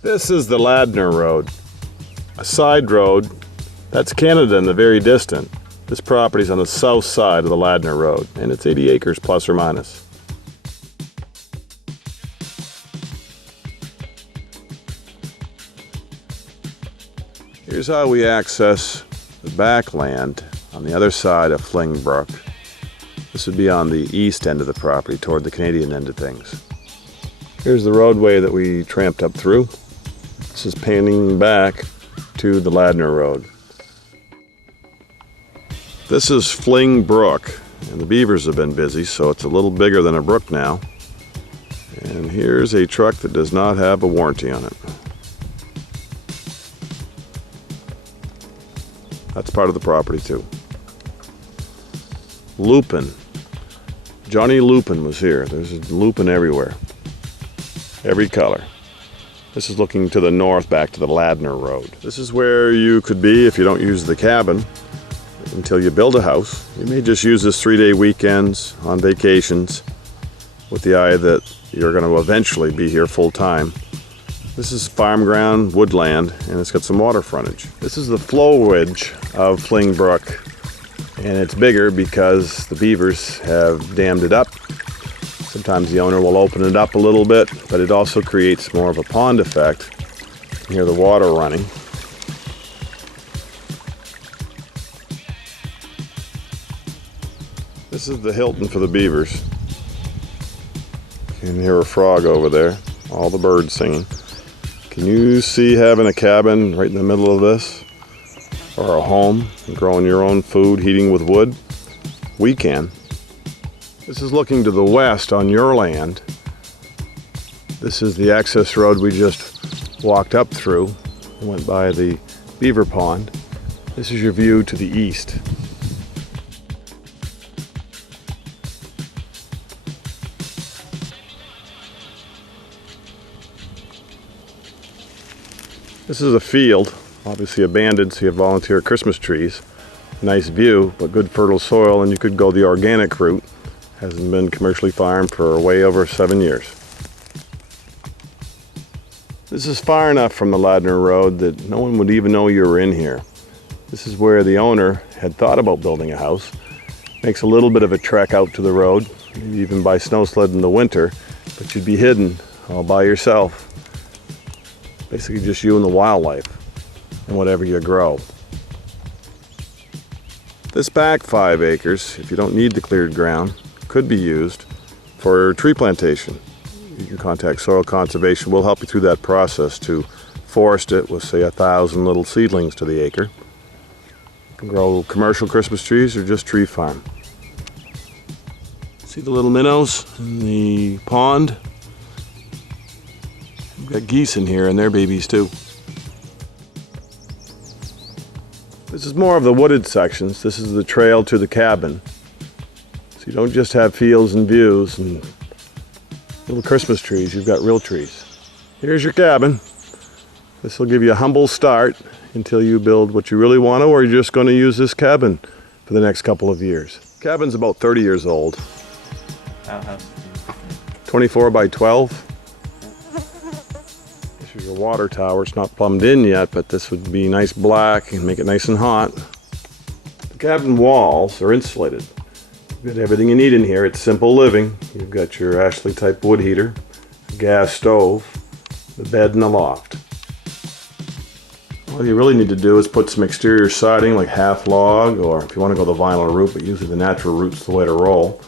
This is the Ladner Road, a side road. That's Canada in the very distant. This property's on the south side of the Ladner Road, and it's 80 acres plus or minus. Here's how we access the backland on the other side of Brook. This would be on the east end of the property, toward the Canadian end of things. Here's the roadway that we tramped up through. This is panning back to the Ladner Road. This is Brook, and the beavers have been busy, so it's a little bigger than a brook now. And here's a truck that does not have a warranty on it. That's part of the property too. Lupin. Johnny Lupin was here. There's lupin everywhere. Every color. This is looking to the north back to the Ladner Road. This is where you could be if you don't use the cabin until you build a house. You may just use this 3-day weekends on vacations with the eye that you're going to eventually be here full time. This is farm ground, woodland, and it's got some water frontage. This is the flowage of Brook, and it's bigger because the beavers have dammed it up. Sometimes the owner will open it up a little bit, but it also creates more of a pond effect. You can hear the water running. This is the Hilton for the beavers. You can hear a frog over there, all the birds singing. Can you see having a cabin right in the middle of this? Or a home, growing your own food, heating with wood? We can. This is looking to the west on your land. This is the access road we just walked up through. Went by the beaver pond. This is your view to the east. This is a field, obviously abandoned, so you have volunteer Christmas trees. Nice view, but good fertile soil, and you could go the organic route. Hasn't been commercially farmed for way over 7 years. This is far enough from the Ladner Road that no one would even know you were in here. This is where the owner had thought about building a house. Makes a little bit of a trek out to the road, maybe even by snow sled in the winter, but you'd be hidden all by yourself. Basically just you and the wildlife and whatever you grow. This back 5 acres, if you don't need the cleared ground, could be used for tree plantation. You can contact Soil Conservation. We'll help you through that process to forest it with, say, 1,000 little seedlings to the acre. You can grow commercial Christmas trees or just tree farm. See the little minnows in the pond? We've got geese in here and their babies too. This is more of the wooded sections. This is the trail to the cabin. So you don't just have fields and views and little Christmas trees, you've got real trees. Here's your cabin. This will give you a humble start until you build what you really want to, or you're just going to use this cabin for the next couple of years. Cabin's about 30 years old. How house? 24 by 12. This is your water tower. It's not plumbed in yet, but this would be nice black and make it nice and hot. The cabin walls are insulated. You've got everything you need in here. It's simple living. You've got your Ashley type wood heater, a gas stove, the bed and the loft. All you really need to do is put some exterior siding like half log, or if you want to go the vinyl route, but usually the natural route's the way to roll,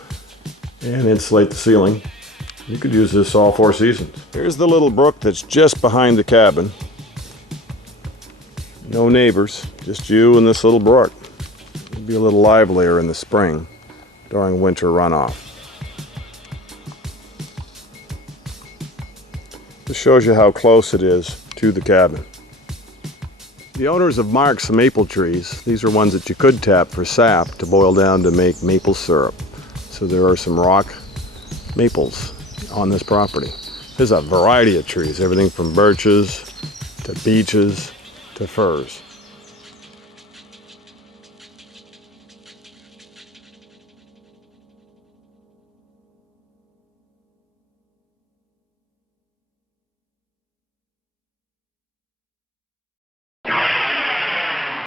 and insulate the ceiling. You could use this all 4 seasons. Here's the little brook that's just behind the cabin. No neighbors, just you and this little brook. It'll be a little livelier in the spring during winter runoff. This shows you how close it is to the cabin. The owners have marked some maple trees. These are ones that you could tap for sap to boil down to make maple syrup. So there are some rock maples on this property. There's a variety of trees, everything from birches to beeches to firs.